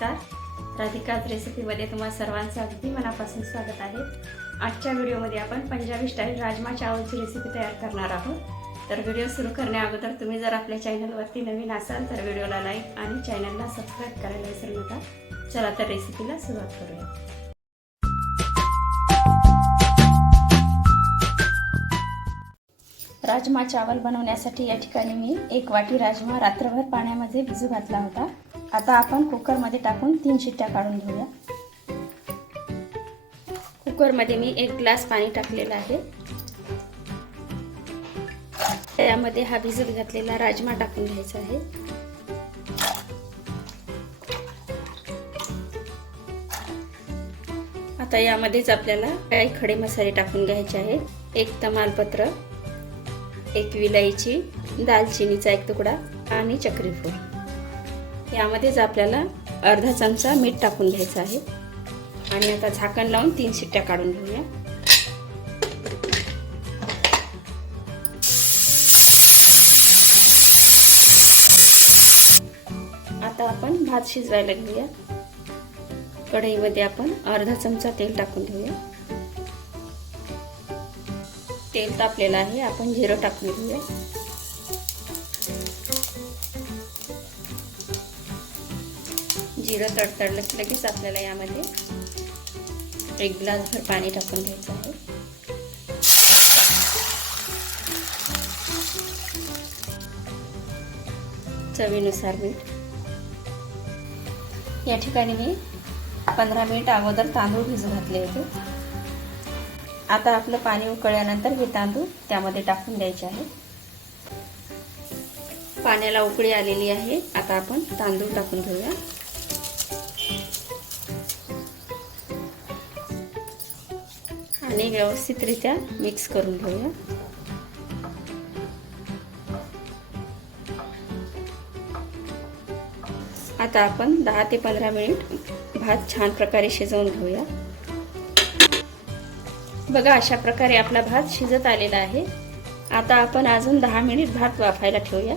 नमस्कार. राधिकाज रेसिपीमध्ये तुम्हा सर्वांचं अगदी मनापासून स्वागत आहे. आजच्या व्हिडिओमध्ये आपण पंजाबी स्टाईल राजमा चावलची रेसिपी तयार करणार आहोत. तर व्हिडिओ सुरू करण्याअगोदर तुम्ही जर आपल्या चॅनलवरती नवीन असाल तर व्हिडिओला लाईक आणि चॅनलला सबस्क्राईब करायला विसरू नका. चला तर रेसिपीला सुरुवात करूया. राजमा चावल बनवण्यासाठी या ठिकाणी मी एक वाटी राजमा रात्रभर पाण्यामध्ये भिजू घातला होता. आता आपण कुकरमध्ये टाकून तीन शिट्ट्या काढून घेऊया. कुकरमध्ये मी एक ग्लास पाणी टाकलेलं आहे. त्यामध्ये हा भिजत घातलेला राजमा टाकून घ्यायचा आहे. आता यामध्येच आपल्याला काही खडे मसाले टाकून घ्यायचे आहेत. एक तमालपत्र एक विलायची दालचिनीचा एक तुकडा आणि चक्रीफूल. यामध्येच आपल्याला अर्धा चमचा मीठ टाकून घ्यायचं आहे. आणि आता झाकण लावून तीन शिट्ट्या काढून घेऊया. आता आपण भात शिजवायला घेऊया. कढईमध्ये आपण अर्धा चमचा तेल टाकून घेऊया. तेल तापलेलं आहे आपण जिरं टाकून घेऊया. जिरं तडतडलं की लगेच आपल्याला यामध्ये एक ग्लासभर पाणी टाकून घ्यायचं आहे. चवीनुसार मीठ. या ठिकाणी मी पंधरा मिनिट अगोदर तांदूळ भिजू घातले होते. आता आपलं पाणी उकळल्यानंतर हे तांदूळ त्यामध्ये टाकून द्यायचे आहे. पाण्याला उकळी आलेली आहे. आता आपण तांदूळ टाकून घेऊया. आणि व्यवस्थितरित्या मिक्स करून घेऊया. आता आपण दहा ते पंधरा मिनिट भात छान प्रकारे शिजवून घेऊया. बघा अशा प्रकारे आपला भात शिजत आलेला आहे. आता आपण अजून दहा मिनिट भात वाफायला ठेवूया.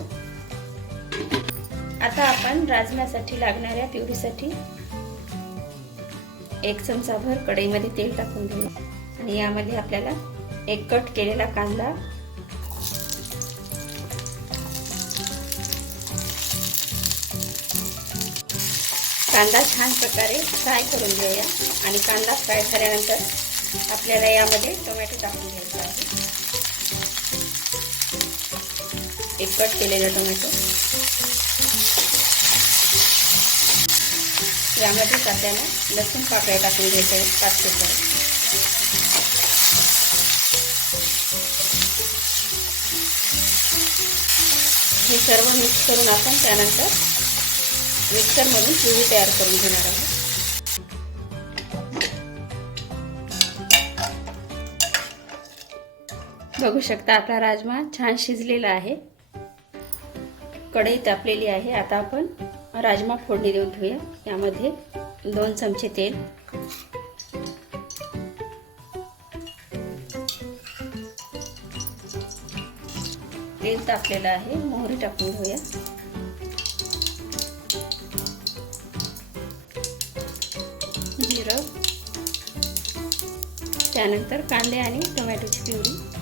आता आपण राजम्यासाठी लागणाऱ्या प्युरीसाठी एक चमचा भर कढईमध्ये तेल टाकून घेऊया. आणि यामध्ये आपल्याला एक कट केलेला कांदा. कांदा छान प्रकारे फ्राय करून घेऊया. आणि कांदा फ्राय झाल्यानंतर आपल्याला यामध्ये टोमॅटो टाकून घ्यायचा आहे. एक कट केलेला टोमॅटो. यामध्येच आपल्याला लसूण पाकळ्या टाकून घ्यायच्या आहेत पाच पेपर. हे सर्व मिक्स करून आपण त्यानंतर मिक्सरमधून प्युरी तयार करून घेणार आहोत. बघू शकता आपला राजमा छान शिजलेला आहे. कढई तापलेली आहे. आता आपण राजमा फोडणी देऊन घेऊया यामध्ये दोन चमचे तेल. तेल तापलेलं आहे. मोहरी टाकून घेऊया. जिरं. त्यानंतर कांदे आणि टोमॅटोची प्युरी.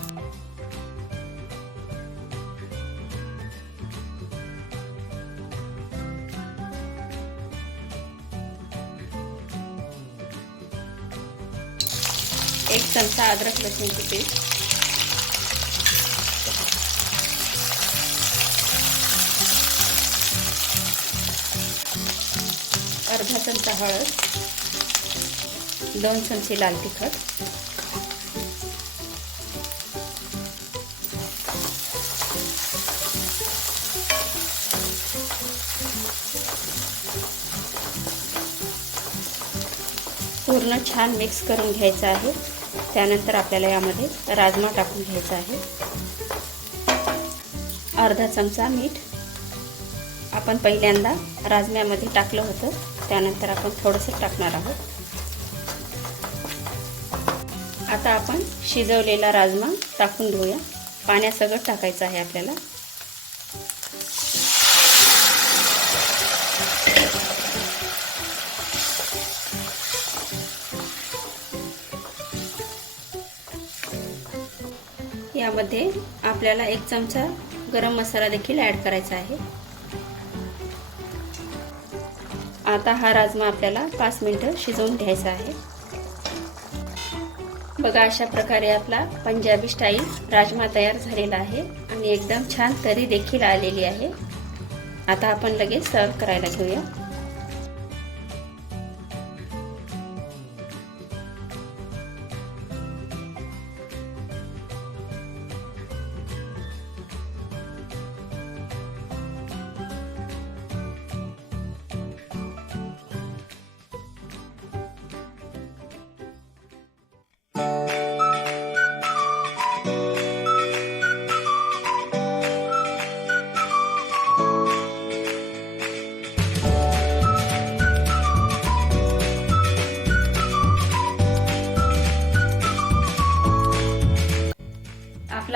एक चमचा अद्रक लसूणची पेस्ट. अर्धा चमचा हळद. दोन चमचे लाल तिखट. पूर्ण छान मिक्स करून घ्यायचं आहे. त्यानंतर आपल्याला यामध्ये राजमा टाकून घ्यायचा आहे. अर्धा चमचा मीठ. आपण पहिल्यांदा राजम्यामध्ये टाकलं होतं. त्यानंतर आपण थोडंसं टाकणार आहोत. आता आपण शिजवलेला राजमा टाकून घेऊया. पाण्यासगट टाकायचं आहे आपल्याला. यामध्ये आपल्याला एक चमचा गरम मसाला देखील ॲड करायचा आहे. आता हा राजमा आपल्याला पाच मिनटं शिजवून घ्यायचा आहे. बघा अशा प्रकारे आपला पंजाबी स्टाईल राजमा तयार झालेला आहे आणि एकदम छान तरी देखील आलेली आहे. आता आपण लगेच सर्व करायला घेऊया.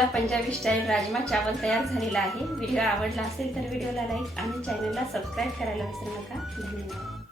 आपला पंजाबी स्टाईल राजमा चावल तयार झालेला आहे. व्हिडिओ आवडला असेल तर व्हिडिओला लाईक आणि चॅनलला सबस्क्राईब करायला विसरू नका. धन्यवाद.